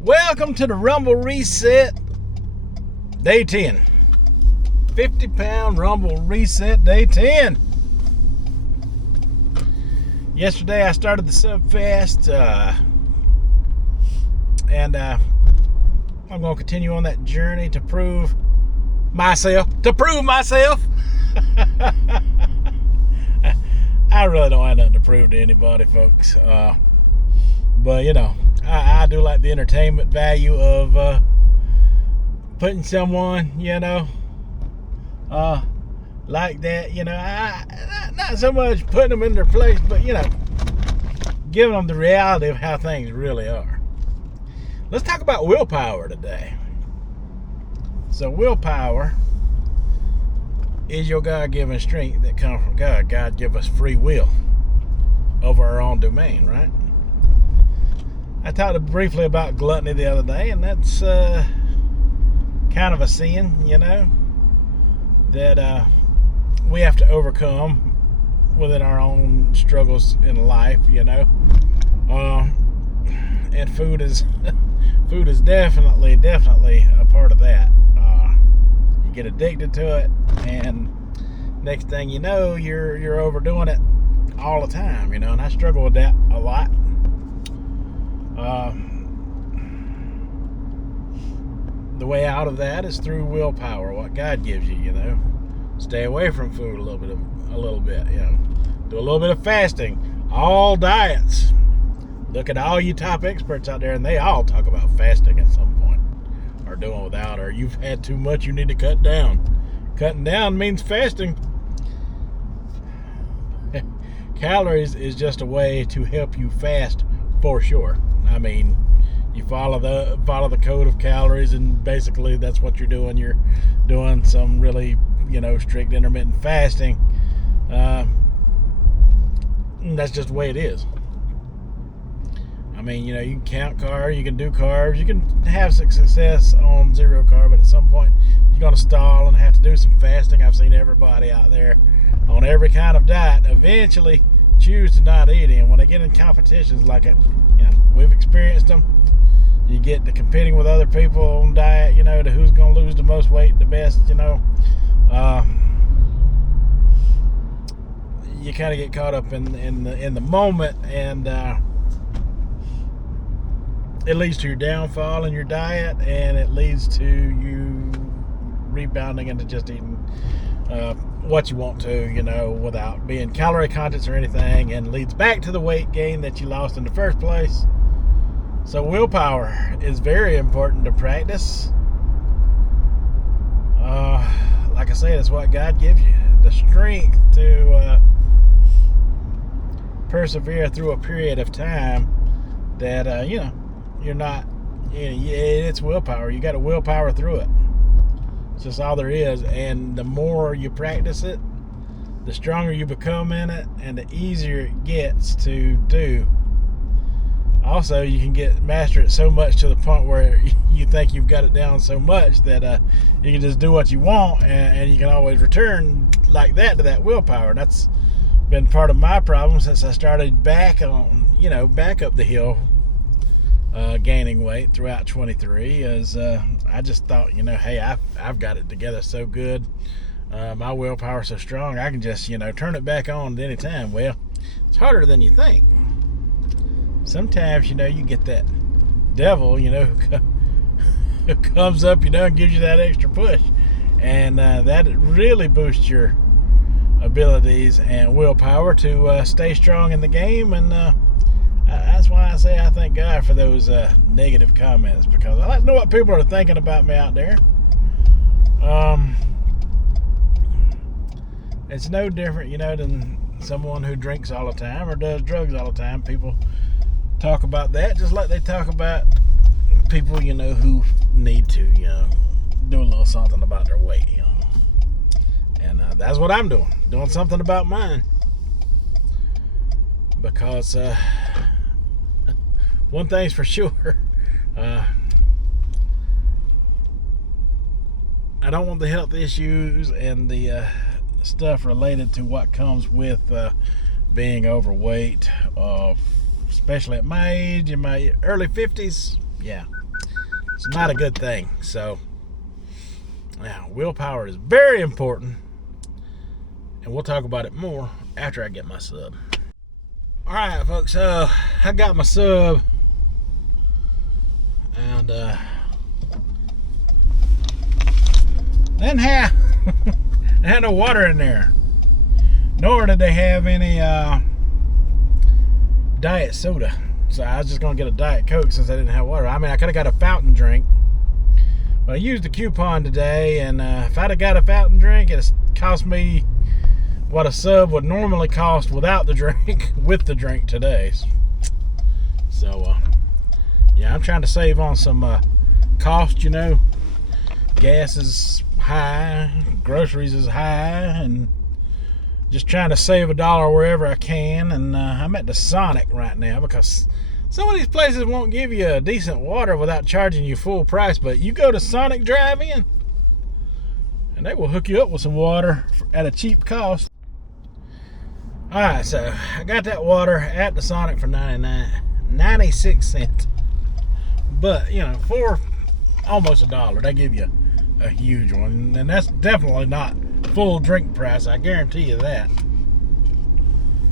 Welcome to the Rumble Reset, Day 10. 50-pound Rumble Reset, Day 10. Yesterday I started the Subfast, and I'm going to continue on that journey to prove myself. I really don't have nothing to prove to anybody, folks. But, you know, I do like the entertainment value of putting someone, like that. Not so much putting them in their place, but, giving them the reality of how things really are. Let's talk about willpower today. So willpower is your God-given strength that comes from God. God give us free will over our own domain, right? I talked briefly about gluttony the other day, and that's kind of a sin, that we have to overcome within our own struggles in life, and food is definitely a part of that. You get addicted to it, and next thing you know, you're overdoing it all the time, and I struggle with that a lot. The way out of that is through willpower, what God gives you, Stay away from food a little bit, do a little bit of fasting. All diets. Look at all you top experts out there, and they all talk about fasting at some point, or doing without, or you've had too much, you need to cut down. Cutting down means fasting. Calories is just a way to help you fast, for sure. I mean, you follow the code of calories, and basically that's what you're doing. You're doing some really, strict intermittent fasting. That's just the way it is. I mean, you can count carbs, you can do carbs, you can have success on zero carb, but at some point you're going to stall and have to do some fasting. I've seen everybody out there on every kind of diet eventually choose to not eat, and when they get in competitions like it, we've experienced them. You get to competing with other people on diet, to who's going to lose the most weight the best, you kind of get caught up in the moment, and it leads to your downfall in your diet, and it leads to you rebounding into just eating what you want to, without being calorie conscious or anything, and leads back to the weight gain that you lost in the first place. So willpower is very important to practice. Like I said, it's what God gives you, the strength to persevere through a period of time that you're not. It's willpower. You got to willpower through it. It's just all there is, and the more you practice it, the stronger you become in it, and the easier it gets to do. Also, you can master it so much to the point where you think you've got it down so much that you can just do what you want, and you can always return like that to that willpower. And that's been part of my problem since I started back up the hill, gaining weight throughout 23. Is I just thought, hey, I've got it together so good, my willpower so strong, I can just turn it back on at any time. Well, it's harder than you think. Sometimes, you get that devil, who comes up, and gives you that extra push. And that really boosts your abilities and willpower to stay strong in the game. And that's why I say I thank God for those negative comments, because I like to know what people are thinking about me out there. It's no different, than someone who drinks all the time or does drugs all the time. People talk about that just like they talk about people, who need to, do a little something about their weight, And that's what I'm doing something about mine. Because one thing's for sure, I don't want the health issues and the stuff related to what comes with being overweight, especially at my age, in my early 50s. Yeah, it's not a good thing. So, now, willpower is very important, and we'll talk about it more after I get my sub. All right, folks, so I got my sub, and didn't have they had no water in there, nor did they have any diet soda. So I was just gonna get a Diet Coke since I didn't have water. I mean, I could have got a fountain drink, but I used the coupon today, and if I'd have got a fountain drink, it'd cost me what a sub would normally cost without the drink, with the drink today. So yeah, I'm trying to save on some cost. You know, gas is high, groceries is high, and just trying to save $1 wherever I can. And I'm at the Sonic right now because some of these places won't give you a decent water without charging you full price, but you go to Sonic Drive-In and they will hook you up with some water at a cheap cost. Alright, so I got that water at the Sonic for 96 cents. But, you know, for almost $1, they give you a huge one. And that's definitely not full drink price, I guarantee you that.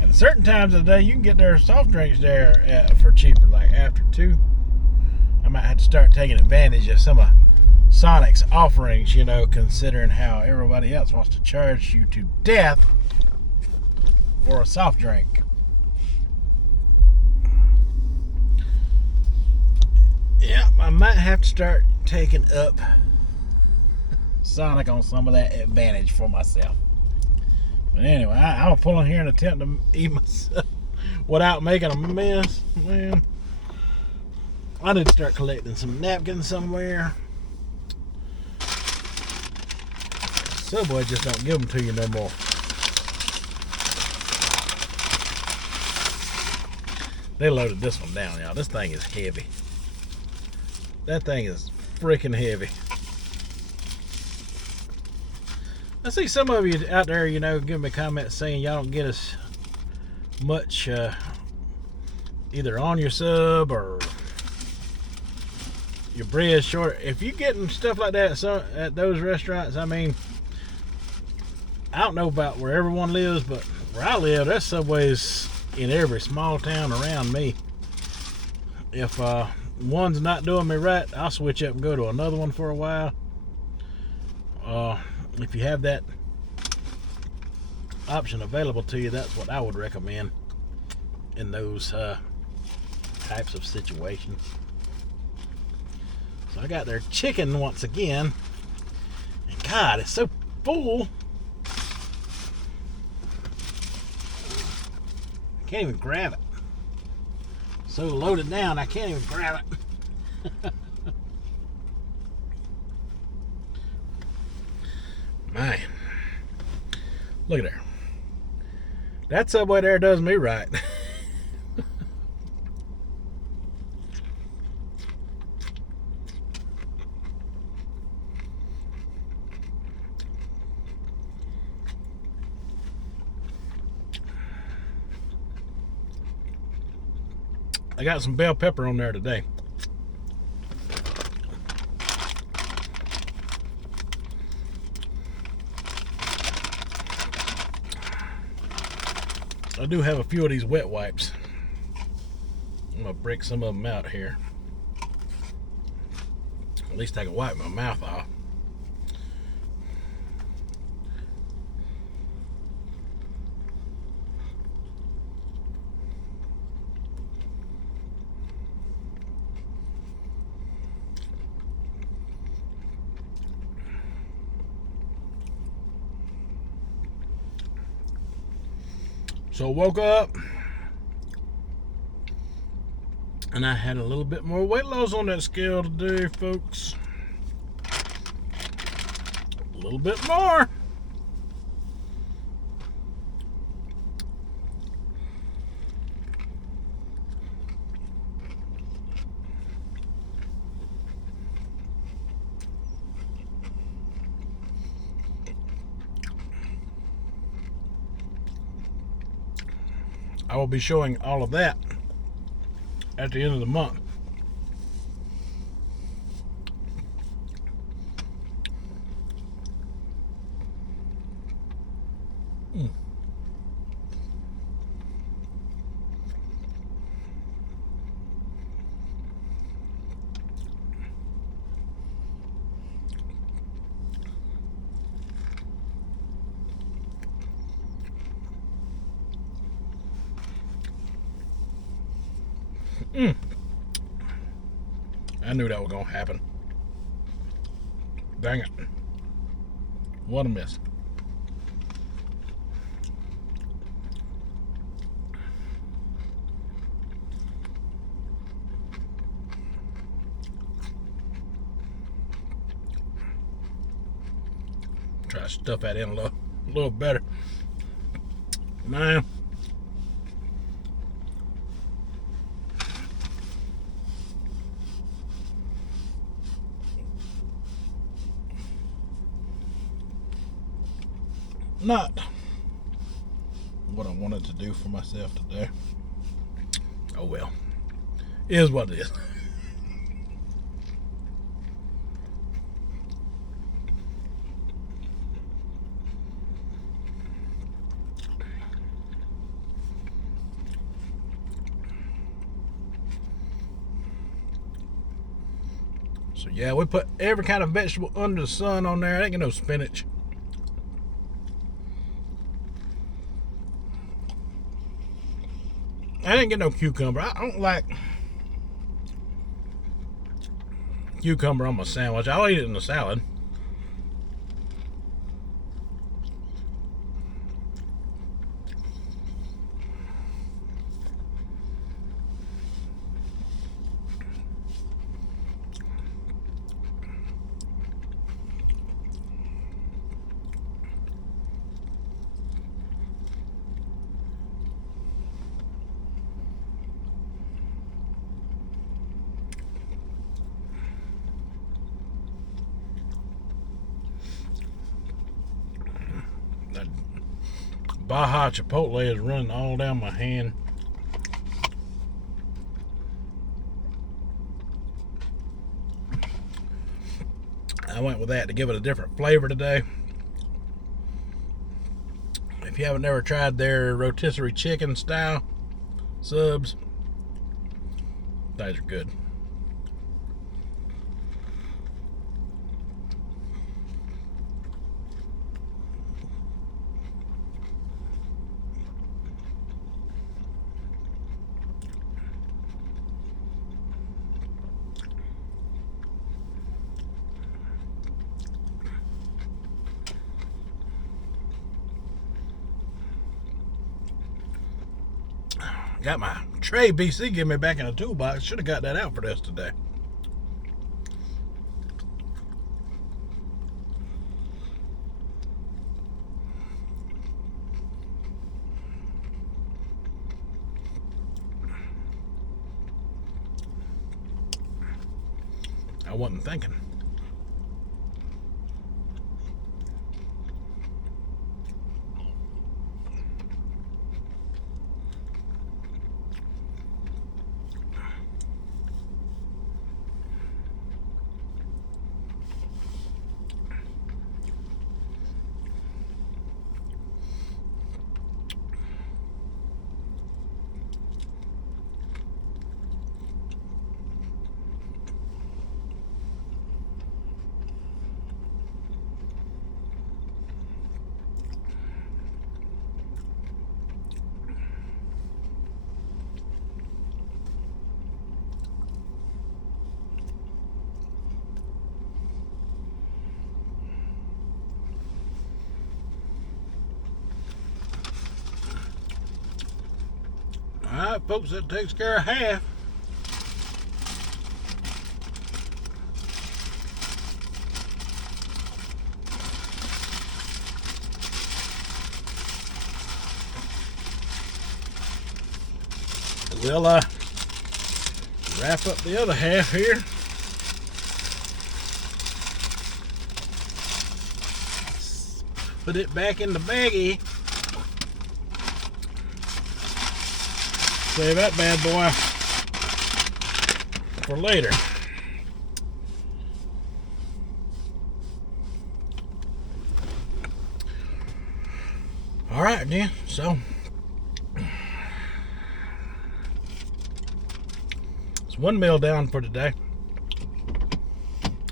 And at certain times of the day, you can get their soft drinks there for cheaper, like after 2. I might have to start taking advantage of some of Sonic's offerings, you know, considering how everybody else wants to charge you to death for a soft drink. Yeah, I might have to start taking up Sonic on some of that advantage for myself. But anyway, I'll pull in here and attempt to eat myself without making a mess. Man, I need to start collecting some napkins somewhere. Subway just don't give them to you no more. They loaded this one down, y'all. This thing is heavy. That thing is freaking heavy. I see some of you out there, you know, give me comments saying y'all don't get as much either on your sub or your bread short. If you're getting stuff like that at those restaurants, I mean, I don't know about where everyone lives, but where I live, there's Subways in every small town around me. If one's not doing me right, I'll switch up and go to another one for a while. If you have that option available to you, that's what I would recommend in those types of situations. So I got their chicken once again, and God, it's so full. I can't even grab it. So loaded down, I can't even grab it. Man, look at there. That Subway there does me right. I got some bell pepper on there today. I do have a few of these wet wipes. I'm gonna break some of them out here. At least I can wipe my mouth off. So I woke up and I had a little bit more weight loss on that scale today, folks. A little bit more. I will be showing all of that at the end of the month. Mm. Mm. I knew that was gonna happen. Dang it. What a miss. Try to stuff that in a little better. Man. Not what I wanted to do for myself today. Oh well. It is what it is. So yeah, we put every kind of vegetable under the sun on there. I ain't got no spinach. I didn't get no cucumber. I don't like cucumber on my sandwich. I'll eat it in the salad. That Baja Chipotle is running all down my hand. I went with that to give it a different flavor today. If you haven't ever tried their rotisserie chicken style subs, those are good. Got my tray BC give me back in a toolbox. Should have got that out for this today. I wasn't thinking. Alright, folks, that takes care of half. We'll wrap up the other half here. Put it back in the baggie. Save that bad boy for later. All right, then. So it's one meal down for today.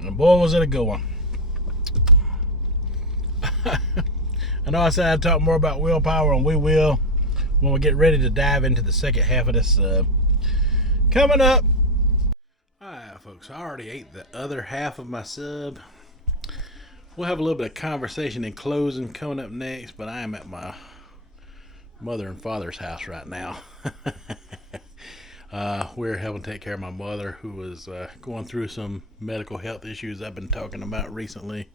And boy, was it a good one. I know I said I'd talk more about willpower, and we will when we get ready to dive into the second half of this sub. Coming up. Alright, folks, I already ate the other half of my sub. We'll have a little bit of conversation and closing coming up next, but I am at my mother and father's house right now. We're helping take care of my mother, who is going through some medical health issues I've been talking about recently.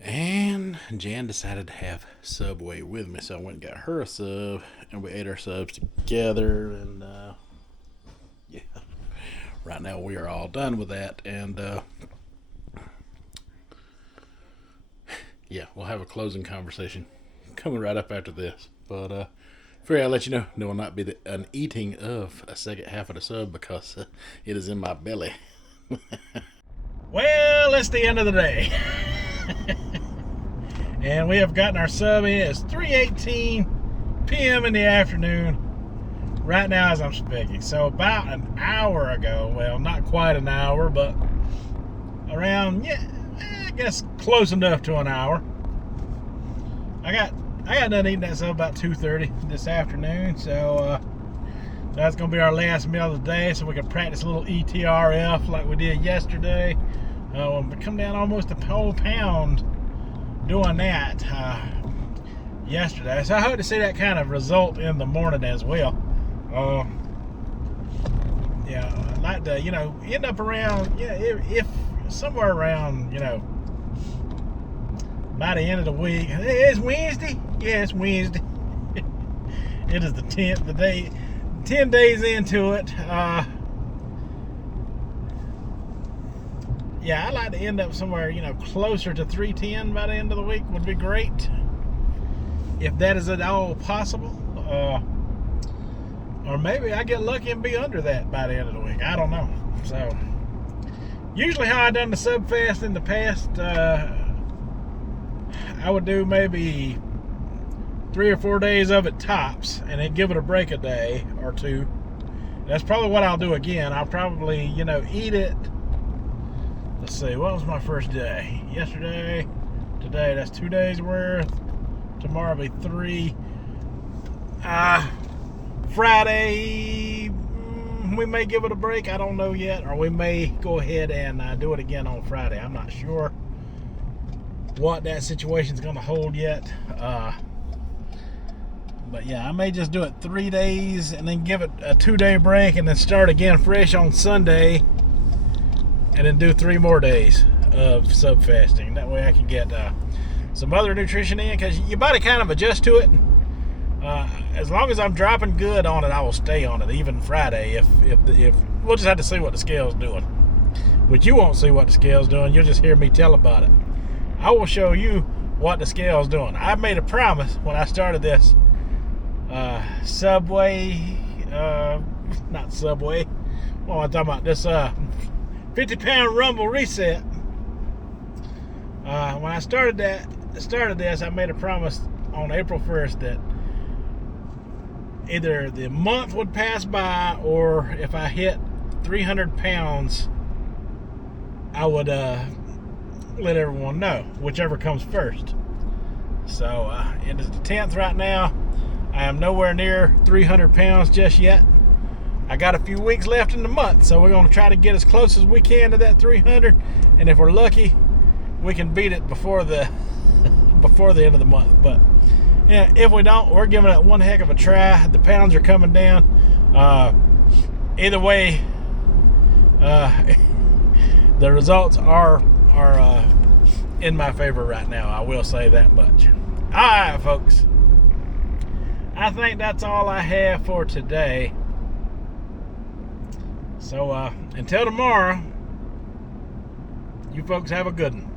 And Jan decided to have Subway with me, so I went and got her a sub, and we ate our subs together. And yeah, right now we are all done with that. And yeah, we'll have a closing conversation coming right up after this. But I'll let you know, there will not be an eating of a second half of the sub because it is in my belly. Well, it's the end of the day. And we have gotten our sub in. It's 3:18 p.m. in the afternoon right now as I'm speaking. So about an hour ago, well, not quite an hour, but around, yeah, I guess close enough to an hour. I got done eating that sub about 2:30 this afternoon. So that's going to be our last meal of the day, so we can practice a little ETRF like we did yesterday. We come down almost a whole pound doing that yesterday, so I hope to see that kind of result in the morning as well. Yeah, I'd like to, end up around, if somewhere around, by the end of the week. It's Wednesday. Yeah, it's Wednesday. It is the 10th, the day, 10 days into it. Yeah, I'd like to end up somewhere, closer to 310 by the end of the week would be great. If that is at all possible. Or maybe I get lucky and be under that by the end of the week. I don't know. So, usually how I done the Subfast in the past, I would do maybe 3 or 4 days of it tops, and then give it a break a day or two. That's probably what I'll do again. I'll probably, eat it. Let's see, what was my first day? Yesterday, today, that's 2 days worth. Tomorrow will be 3. Friday, we may give it a break. I don't know yet. Or we may go ahead and do it again on Friday. I'm not sure what that situation's going to hold yet. But yeah, I may just do it 3 days and then give it a 2-day break and then start again fresh on Sunday. And then do 3 more days of sub fasting. That way I can get some other nutrition in, because your body kind of adjusts to it. As long as I'm dropping good on it, I will stay on it, even Friday. If we'll just have to see what the scale's doing. Which you won't see what the scale's doing. You'll just hear me tell about it. I will show you what the scale's doing. I made a promise when I started this Subway, not Subway. What am I talking about? This 50-pound rumble reset. When I started this, I made a promise on April 1st that either the month would pass by, or if I hit 300 pounds, I would let everyone know, whichever comes first. So it is the 10th right now. I am nowhere near 300 pounds just yet. I got a few weeks left in the month, so we're going to try to get as close as we can to that 300, and if we're lucky, we can beat it before the end of the month. But yeah, if we don't, we're giving it one heck of a try. The pounds are coming down. Either way, the results are in my favor right now. I will say that much. All right, folks. I think that's all I have for today. So until tomorrow, you folks have a good one.